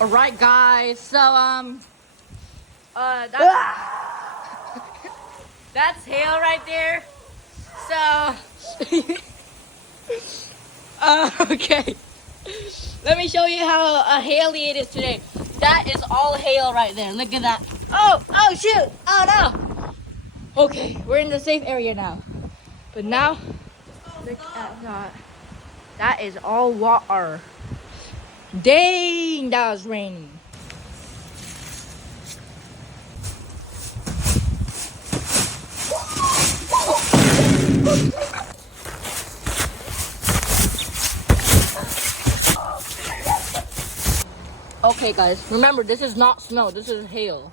All right, guys. So that's that's hail right there. So okay. Let me show you how haily it is today. That is all hail right there. Look at that. Oh shoot. Oh no. Okay, we're in the safe area now. But now, look at that. That is all water. Dang, that was raining. Okay guys, remember this is not snow, this is hail.